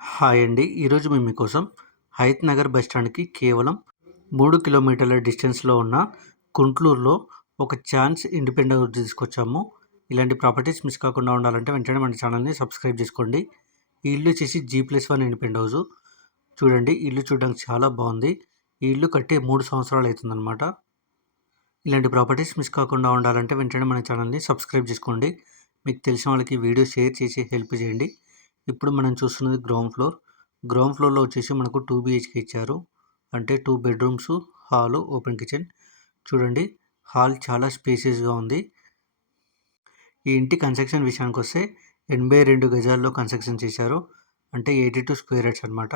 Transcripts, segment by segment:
Hi అండి. ఈరోజు మేము మీకోసం హైత్ నగర్ బస్ స్టాండ్కి కేవలం మూడు కిలోమీటర్ల డిస్టెన్స్లో ఉన్న కుంట్లూరులో ఒక ఛాన్స్ ఇండిపెండెంట్ తీసుకొచ్చాము. ఇలాంటి ప్రాపర్టీస్ మిస్ కాకుండా ఉండాలంటే వెంటనే మన ఛానల్ని సబ్స్క్రైబ్ చేసుకోండి. ఈ ఇల్లు వచ్చేసి G plus one independent house. చూడండి ఇల్లు చూడడానికి చాలా బాగుంది. ఈ ఇల్లు కట్టి మూడు సంవత్సరాలు అవుతుందన్నమాట. ఇలాంటి ప్రాపర్టీస్ మిస్ కాకుండా ఉండాలంటే వెంటనే మన ఛానల్ని సబ్స్క్రైబ్ చేసుకోండి. మీకు తెలిసిన వాళ్ళకి వీడియో షేర్ చేసి హెల్ప్ చేయండి. ఇప్పుడు మనం చూస్తున్నది గ్రౌండ్ ఫ్లోర్. గ్రౌండ్ ఫ్లోర్లో వచ్చేసి మనకు టూ బిహెచ్కే ఇచ్చారు. అంటే two bedrooms hall open kitchen. చూడండి హాల్ చాలా స్పేసియస్గా ఉంది. ఈ ఇంటి కన్స్ట్రక్షన్ విషయానికి వస్తే ఎనభై రెండు గజాల్లో కన్స్ట్రక్షన్ చేశారు. అంటే ఎయిటీ టూ స్క్వేర్ యార్డ్స్ అనమాట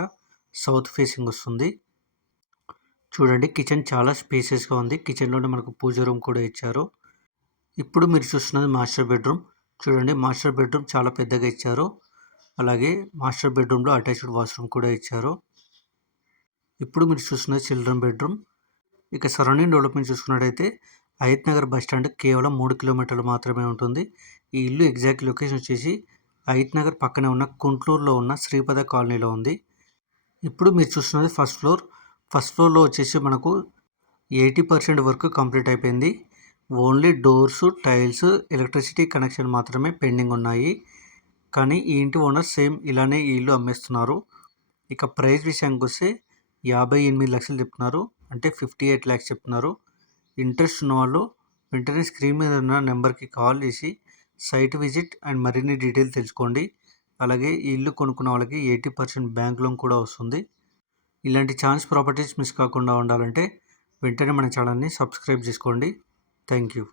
సౌత్ ఫేసింగ్ వస్తుంది. చూడండి కిచెన్ చాలా స్పేసియస్గా ఉంది. కిచెన్లోనే మనకు పూజ రూమ్ కూడా ఇచ్చారు. ఇప్పుడు మీరు చూస్తున్నది మాస్టర్ బెడ్రూమ్. చూడండి మాస్టర్ బెడ్రూమ్ చాలా పెద్దగా ఇచ్చారు. అలాగే మాస్టర్ బెడ్రూమ్లో అటాచ్డ్ వాష్రూమ్ కూడా ఇచ్చారు. ఇప్పుడు మీరు చూస్తున్న చిల్డ్రన్ బెడ్రూమ్. ఇక సరౌండింగ్ డెవలప్మెంట్ చూసుకున్నట్టయితే అయత్ నగర్ బస్ స్టాండ్ కేవలం మూడు కిలోమీటర్లు మాత్రమే ఉంటుంది. ఈ ఇల్లు ఎగ్జాక్ట్ లొకేషన్ వచ్చేసి అయత్ నగర్ పక్కనే ఉన్న కుంట్లూరులో ఉన్న శ్రీపద కాలనీలో ఉంది. ఇప్పుడు మీరు చూస్తున్నది ఫస్ట్ ఫ్లోర్. ఫస్ట్ ఫ్లోర్లో వచ్చేసి మనకు ఎయిటీ పర్సెంట్ వర్క్ కంప్లీట్ అయిపోయింది. Only doors tiles electricity connection మాత్రమే పెండింగ్ ఉన్నాయి. కానీ ఈ ఇంటి ఓనర్ సేమ్ ఇలానే ఈ ఇల్లు అమ్మేస్తున్నారు. ఇక ప్రైస్ విషయానికి వస్తే యాభై ఎనిమిది లక్షలు చెప్తున్నారు. అంటే ఫిఫ్టీ ఎయిట్ ల్యాక్స్ చెప్తున్నారు. ఇంట్రెస్ట్ ఉన్న వాళ్ళు వెంటనే స్క్రీన్ మీద ఉన్న నెంబర్కి కాల్ చేసి సైట్ విజిట్ అండ్ మరిన్ని డీటెయిల్ తెలుసుకోండి. అలాగే ఈ ఇల్లు కొనుక్కున్న వాళ్ళకి ఎయిటీ పర్సెంట్ బ్యాంక్ లోన్ కూడా వస్తుంది. ఇలాంటి ఛాన్స్ ప్రాపర్టీస్ మిస్ కాకుండా ఉండాలంటే వెంటనే మన ఛానల్ని సబ్స్క్రైబ్ చేసుకోండి. Thank you